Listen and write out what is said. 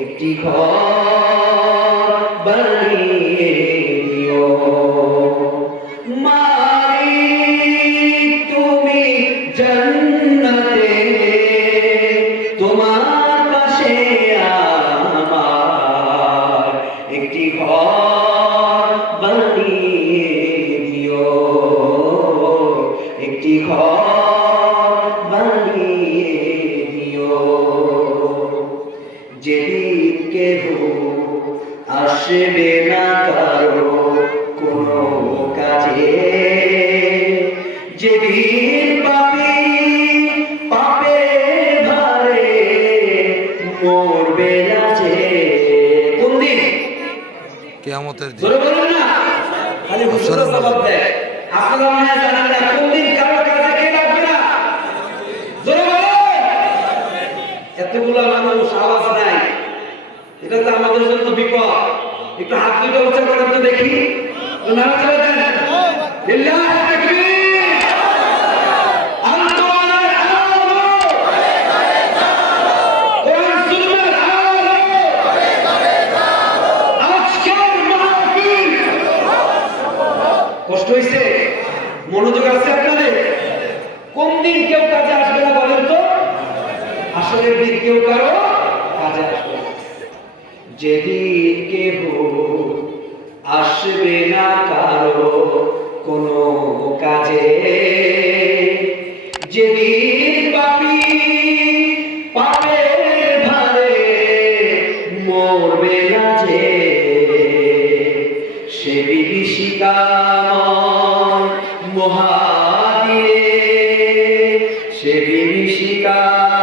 একটি ঘর বানিয়ে তোমার পাশে একটি ঘর বানিয়ে দিও। একটি ঘর বানিয়ে দিও। কেহ আসবে না কারও কোনো কাজে। যেদিন পাপি পাপে ভারে মরবে না যে। কোন দিন? কেয়ামতের দিন। জোরে বলুন না। খালি হুজুরের জবাব দেয়। আপনারা মনে জানেন না। কোন দিন কারও এটা তো আমাদের জন্য বিপদ। একটু হাত দুটো উঁচা করেন তো দেখি। তো চলে দেন। লিল্লাহ কষ্ট হইছে? মনোযোগ আছে আপনাদের? কোন দিন কেউ কাজে আসবে না বলেন তো? আসলের দিন কেউ কারও যেদিন কেহ আসবে না কারও কোনো কাজে, যেদিন পাপি পাপের ভারে মরবে না যে, সে বিভীষিকাময় মহাদিয়ে সে বিভীষিকাময়